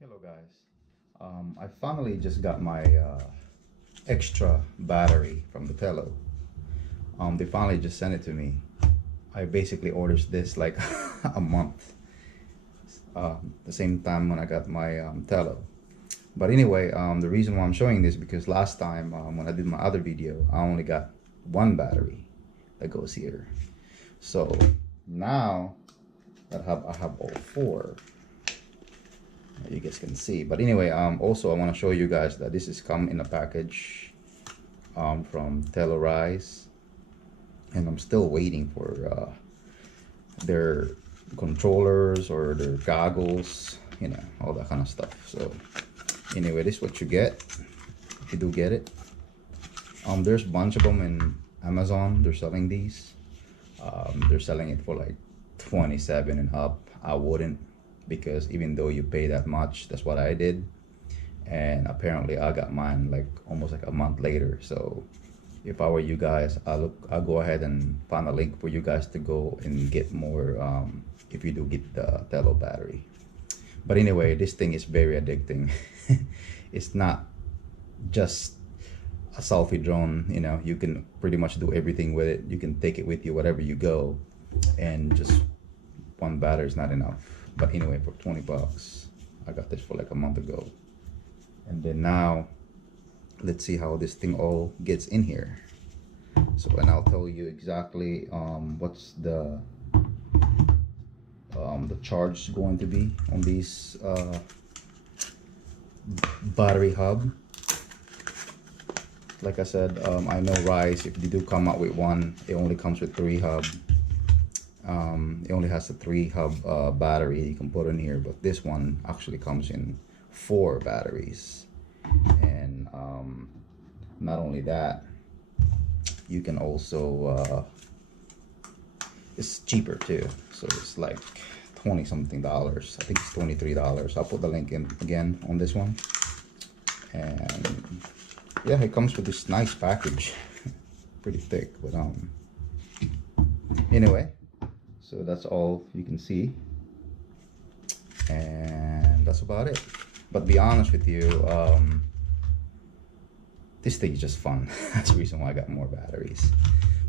Hello guys, I finally just got my extra battery from the Tello. They finally just sent it to me. I basically ordered this like a month, the same time when I got my Tello. But anyway, the reason why I'm showing this because last time when I did my other video, I only got one battery that goes here. So now that I have all four, you guys can see. But anyway, also I want to show you guys that this is come in a package from Tello Ryze, and I'm still waiting for their controllers or their goggles, you know, all that kind of stuff. So anyway, this is what you get if you do get it. There's a bunch of them in Amazon. They're selling these. They're selling it for like 27 and up. I wouldn't, because even though you pay that much, that's what I did, and apparently I got mine like almost like a month later. So if I were you guys, I'll go ahead and find a link for you guys to go and get more if you do get the Tello battery. But anyway, this thing is very addicting. It's not just a selfie drone, you know, you can pretty much do everything with it. You can take it with you wherever you go, and just one battery is not enough. But anyway, for 20 bucks, I got this for like a month ago. And then now, let's see how this thing all gets in here. So, and I'll tell you exactly what's the charge going to be on these battery hub. Like I said, I know Ryze, if they do come out with one, it only comes with 3 hub. It only has a 3 hub battery you can put in here, but this one actually comes in 4 batteries. And not only that, you can also it's cheaper too, so it's like 20 something dollars. I think it's $23. I'll put the link in again on this one. And yeah, it comes with this nice package. Pretty thick, but anyway, so that's all you can see, and that's about it. But be honest with you, this thing is just fun. That's the reason why I got more batteries.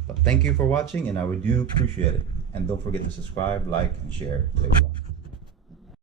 But thank you for watching, and I would do appreciate it. And don't forget to subscribe, like, and share to everyone.